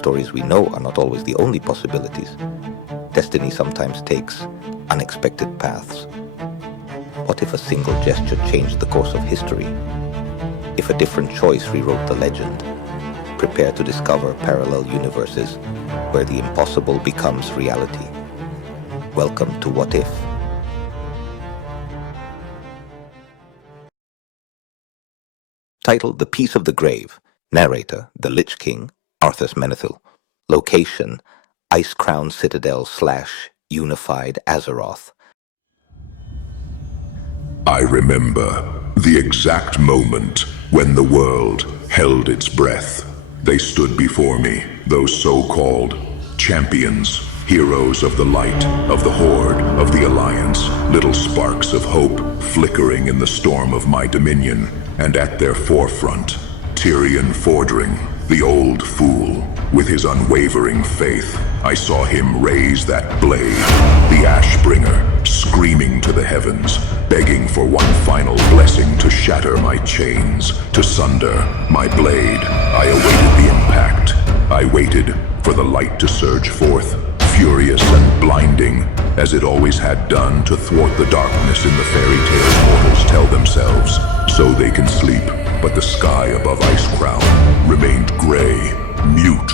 stories we know are not always the only possibilities. Destiny sometimes takes unexpected paths. What if a single gesture changed the course of history? If a different choice rewrote the legend? Prepare to discover parallel universes where the impossible becomes reality. Welcome to What If? Title: The Peace of the Grave. Narrator: the Lich King, Arthas Menethil. Location: Icecrown Citadel / Unified Azeroth. I remember the exact moment when the world held its breath. They stood before me, those so-called champions, heroes of the light, of the Horde, of the Alliance, little sparks of hope flickering in the storm of my dominion, and at their forefront, Tirion Fordring, the old fool. With his unwavering faith, I saw him raise that blade, the Ashbringer, screaming to the heavens, begging for one final blessing to shatter my chains, to sunder my blade. I awaited the impact. I waited for the light to surge forth, furious and blinding, as it always had done, to thwart the darkness in the fairy tales mortals tell themselves, so they can sleep. But the sky above Icecrown remained gray, mute.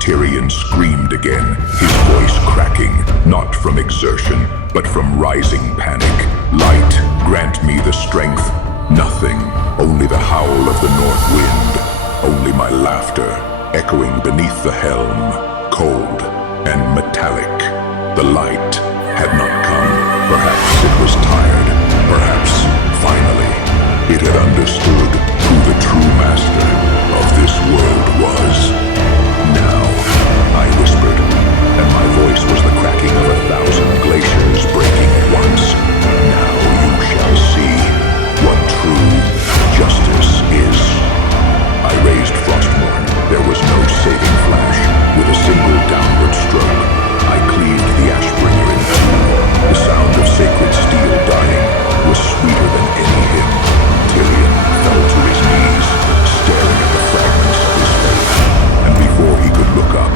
Tirion screamed again, his voice cracking, not from exertion, but from rising panic. Light, grant me the strength. Nothing, only the howl of the north wind, only my laughter echoing beneath the helm, cold and metallic. The light had not come. Perhaps it was tired. Perhaps, finally, it had understood who the true master of this world was. Now, I whispered, and my voice was the cracking of 1,000 glaciers breaking at once. Now you shall see what true justice is. I raised Frostmourne. There was no saving flash. With a single downward stroke, I cleaved the Ashbringer in two. The sound of sacred steel dying was sweeter than any hymn. Tirion fell to his knees, staring at the fragments of his faith. And before he could look up,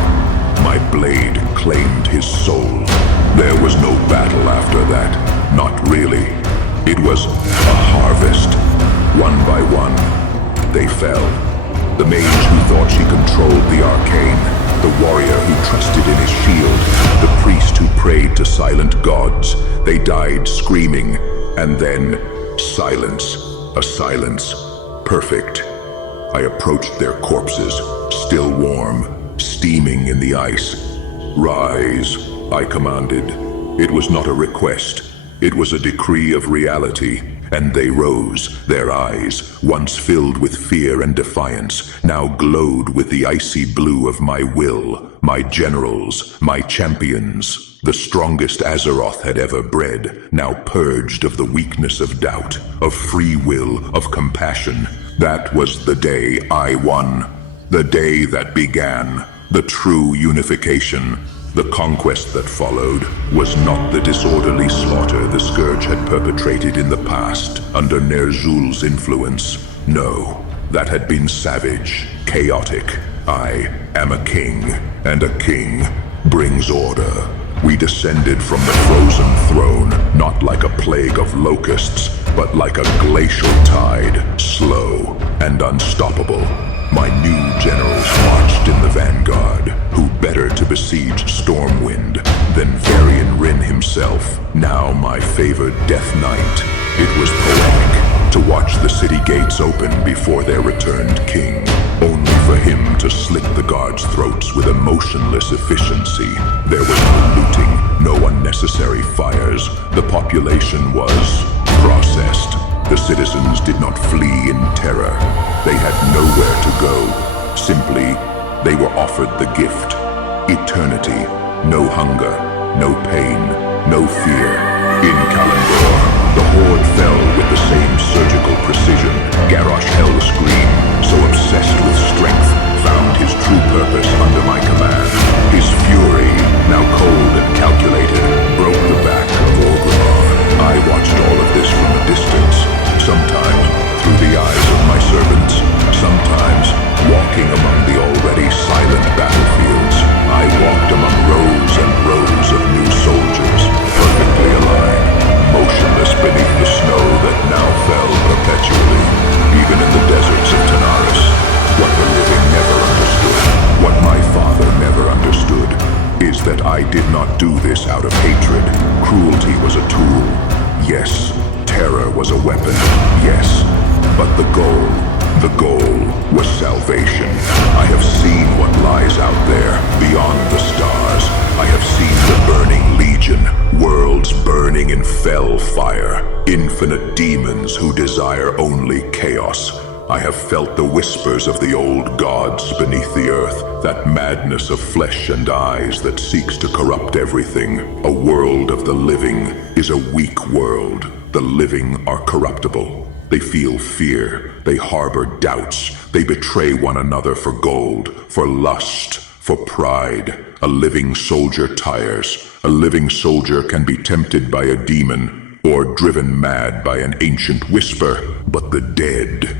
my blade claimed his soul. There was no battle after that. Not really. It was a harvest. One by one, they fell. The mage who thought she controlled the arcane, the warrior who trusted in his shield, the priest who prayed to silent gods. They died screaming, and then silence. A silence perfect. I approached their corpses, still warm, steaming in the ice. Rise, I commanded. It was not a request. It was a decree of reality. And they rose, their eyes, once filled with fear and defiance, now glowed with the icy blue of my will, my generals, my champions. The strongest Azeroth had ever bred, now purged of the weakness of doubt, of free will, of compassion. That was the day I won. The day that began. The true unification. The conquest that followed was not the disorderly slaughter the Scourge had perpetrated in the past under Ner'zhul's influence. No, that had been savage, chaotic. I am a king, and a king brings order. We descended from the frozen throne, not like a plague of locusts, but like a glacial tide, slow and unstoppable. My new generals marched in the vanguard. Who better to besiege Stormwind than Varian Wrynn himself, now my favored Death Knight? It was poetic to watch the city gates open before their returned king, only for him to slit the guards' throats with emotionless efficiency. There was no looting, no unnecessary fires. The population was processed. The citizens did not flee in terror. They had nowhere to go. Simply, they were offered the gift. Eternity. No hunger, no pain, no fear. In Kalimdor, the Horde fell with the same surgical precision. Garrosh Hellscream, so obsessed with strength, found his true purpose under my command. His fury, now cold and calculated, broke the back of Orgrimmar. I watched all of this from a distance, sometimes through the eyes of my servants, sometimes walking among the already silent battlefield. is that I did not do this out of hatred. Cruelty was a tool. Yes, terror was a weapon. Yes, but the goal was salvation. I have seen what lies out there, beyond the stars. I have seen the burning legion, worlds burning in fell fire, infinite demons who desire only chaos. I have felt the whispers of the old gods beneath the earth, that madness of flesh and eyes that seeks to corrupt everything. A world of the living is a weak world. The living are corruptible. They feel fear. They harbor doubts. They betray one another for gold, for lust, for pride. A living soldier tires. A living soldier can be tempted by a demon or driven mad by an ancient whisper. But the dead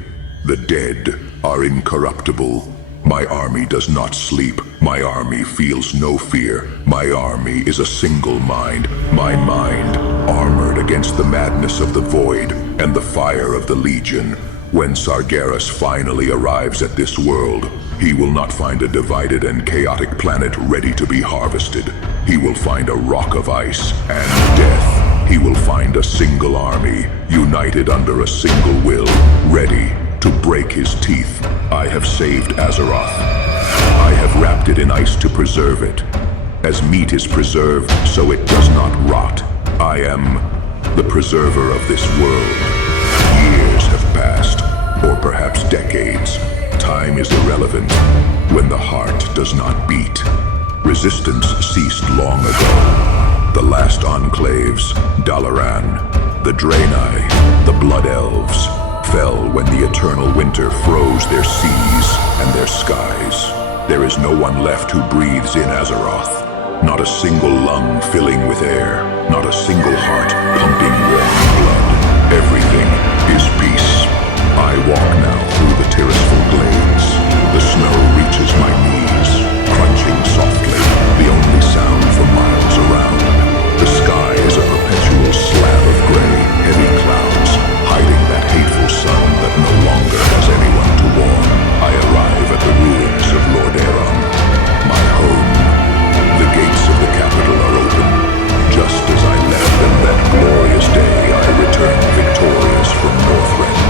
are incorruptible. My army does not sleep. My army feels no fear. My army is a single mind. My mind, armored against the madness of the void and the fire of the legion. When Sargeras finally arrives at this world, he will not find a divided and chaotic planet ready to be harvested. He will find a rock of ice and death. He will find a single army, united under a single will, ready to break his teeth. I have saved Azeroth. I have wrapped it in ice to preserve it. As meat is preserved, so it does not rot. I am the preserver of this world. Years have passed, or perhaps decades. Time is irrelevant when the heart does not beat. Resistance ceased long ago. The last enclaves, Dalaran, the Draenei, the Blood Elves, fell when the eternal winter froze their seas and their skies. There is no one left who breathes in Azeroth. Not a single lung filling with air. Not a single heart pumping warm blood. Everything is peace. I walk now through the Tirisful glades. The snow reaches my knees, crunching softly, the only sound for miles around. The sky is a perpetual slab of gray, heavy clouds, hiding that hateful sun that no longer has anyone to warm. I arrive at the ruins of Lordaeron, my home. The gates of the capital are open. Just as I left them that glorious day, I returned victorious from Northrend.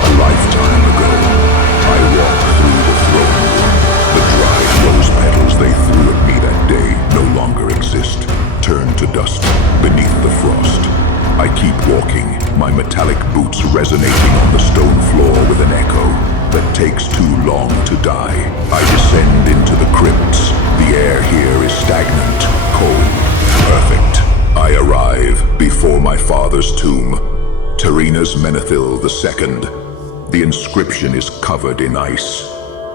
A lifetime ago, I walk through the throne room. The dried rose petals they threw at me that day no longer exist, turned to dust beneath the frost. I keep walking, my metallic boots resonating on the stone floor with an echo that takes too long to die. I descend into the crypts. The air here is stagnant, cold, perfect. I arrive before my father's tomb, Arthas Menethil II. The inscription is covered in ice,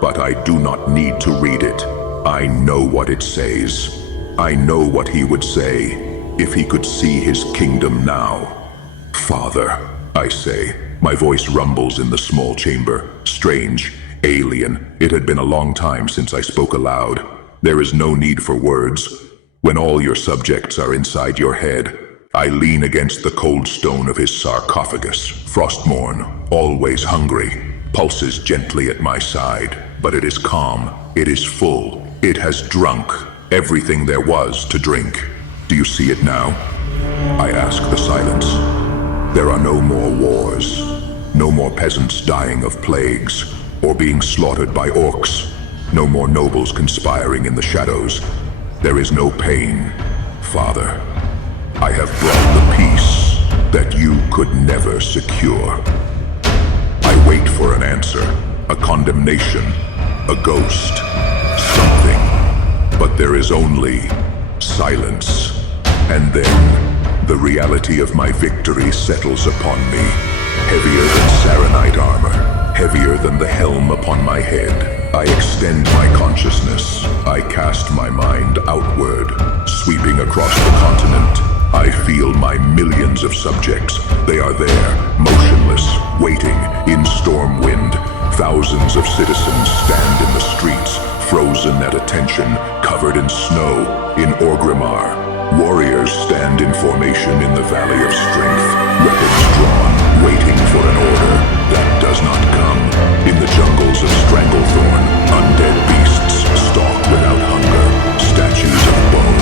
but I do not need to read it. I know what it says. I know what he would say if he could see his kingdom now. Father, I say. My voice rumbles in the small chamber. Strange, alien. It had been a long time since I spoke aloud. There is no need for words. When all your subjects are inside your head, I lean against the cold stone of his sarcophagus. Frostmourne, always hungry, pulses gently at my side. But it is calm. It is full. It has drunk everything there was to drink. Do you see it now? I ask the silence. There are no more wars. No more peasants dying of plagues or being slaughtered by orcs. No more nobles conspiring in the shadows. There is no pain, Father. I have brought the peace that you could never secure. I wait for an answer, a condemnation, a ghost, something. But there is only silence. And then, the reality of my victory settles upon me. Heavier than Saronite armor, heavier than the helm upon my head. I extend my consciousness. I cast my mind outward, sweeping across the continent. I feel my millions of subjects. They are there, motionless, waiting, in storm wind. Thousands of citizens stand in the streets, frozen at attention, covered in snow, in Orgrimmar. Warriors stand in formation in the Valley of Strength, weapons drawn, waiting for an order that does not come. In the jungles of Stranglethorn, undead beasts stalk without hunger, statues of bone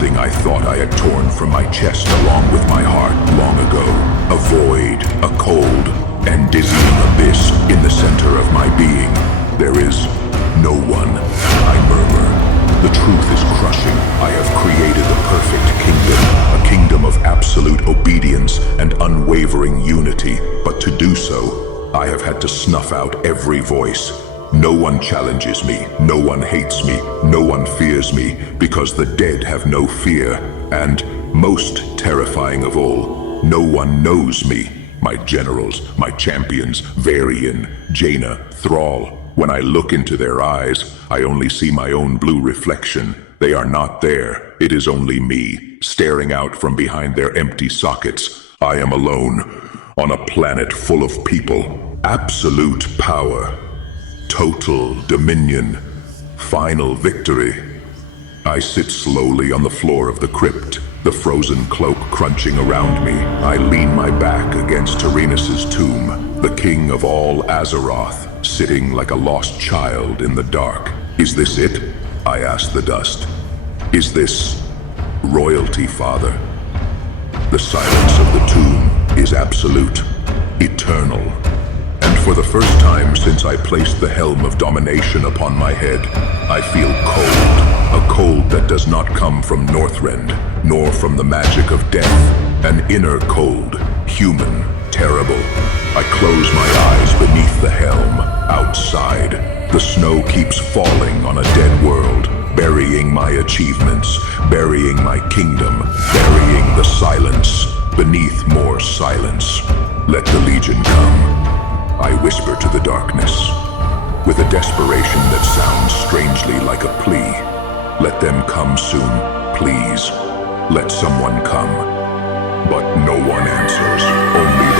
something I thought I had torn from my chest along with my heart long ago. A void, a cold, and dizzying abyss in the center of my being. There is no one, I murmur. The truth is crushing. I have created the perfect kingdom, a kingdom of absolute obedience and unwavering unity. But to do so, I have had to snuff out every voice. No one challenges me, no one hates me, no one fears me, because the dead have no fear. And, most terrifying of all, no one knows me. My generals, my champions, Varian, Jaina, Thrall. When I look into their eyes, I only see my own blue reflection. They are not there. It is only me, staring out from behind their empty sockets. I am alone, on a planet full of people. Absolute power. Total dominion. Final victory. I sit slowly on the floor of the crypt, the frozen cloak crunching around me. I lean my back against Terenas' tomb, the king of all Azeroth, sitting like a lost child in the dark. Is this it? I ask the dust. Is this royalty, Father? The silence of the tomb is absolute, eternal. And for the first time since I placed the helm of domination upon my head, I feel cold. A cold that does not come from Northrend, nor from the magic of death. An inner cold, human, terrible. I close my eyes beneath the helm, outside. The snow keeps falling on a dead world, burying my achievements, burying my kingdom, burying the silence. Beneath more silence. Let the Legion come. I whisper to the darkness, with a desperation that sounds strangely like a plea. Let them come soon, please. Let someone come. But no one answers, only the